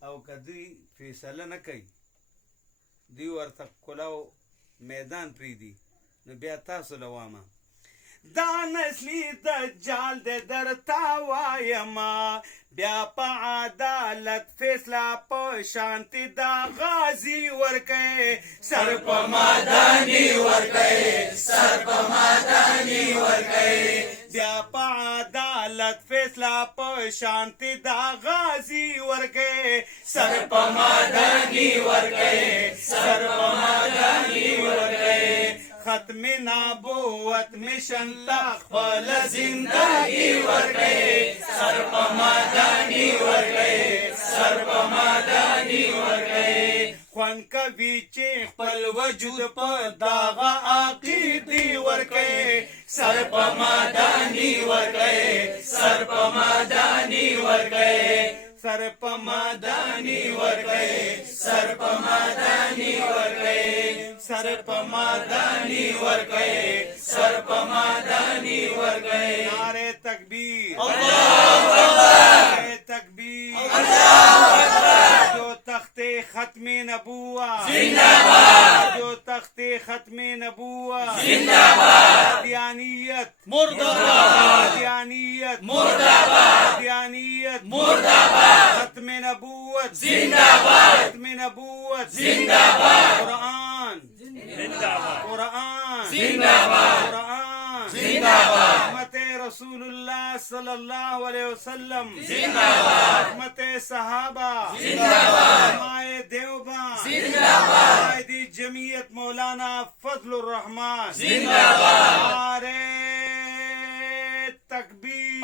او کدی فیصله نه کوي دی ورته کلاو میدان پریدي نو بیا تاسو لوامه دا نسلی دجال د درتا وایما بیا په عدالت فیصله په شانتی دا غازی ورکه سر په مادانی ورکه سر په مادانی ورکه بیا په عدالت فیصله په شانتی دا غازی ورکه سر په مادانی ورکه سر په مادانی ورکه ختم نبوت مشن تخفل زندگی ورکه سر په مادانی ورکه سر په مادانی ورکه خوان کوي چې خپل وجود په داغه عقیدی ورکه سر په مادانی ورکه سر په مادانی ورکه سر په مادانی ورکه سر په مادانی ورکه سر په مادانی ورکه سر په مادانی ورکه نعره تکبیر الله اکبر تکبیر الله اکبر جو تخت ختم نبوت زندہ باد جو تخت ختم نبوت زندہ باد دیانیت مرداباد دیانیت مرداباد دیانیت مرداباد ختم نبوت زندہ باد ختم نبوت زندہ باد قرآن زندہ باد قرآن زندہ باد قرآن زندہ باد رحمت رسول اللہ صلی اللہ علیہ وسلم زندہ باد رحمت صحابہ زندہ باد علماء دیوبند زندہ باد قائد جمعیت مولانا فضل الرحمان زندہ باد نعرہ تکبیر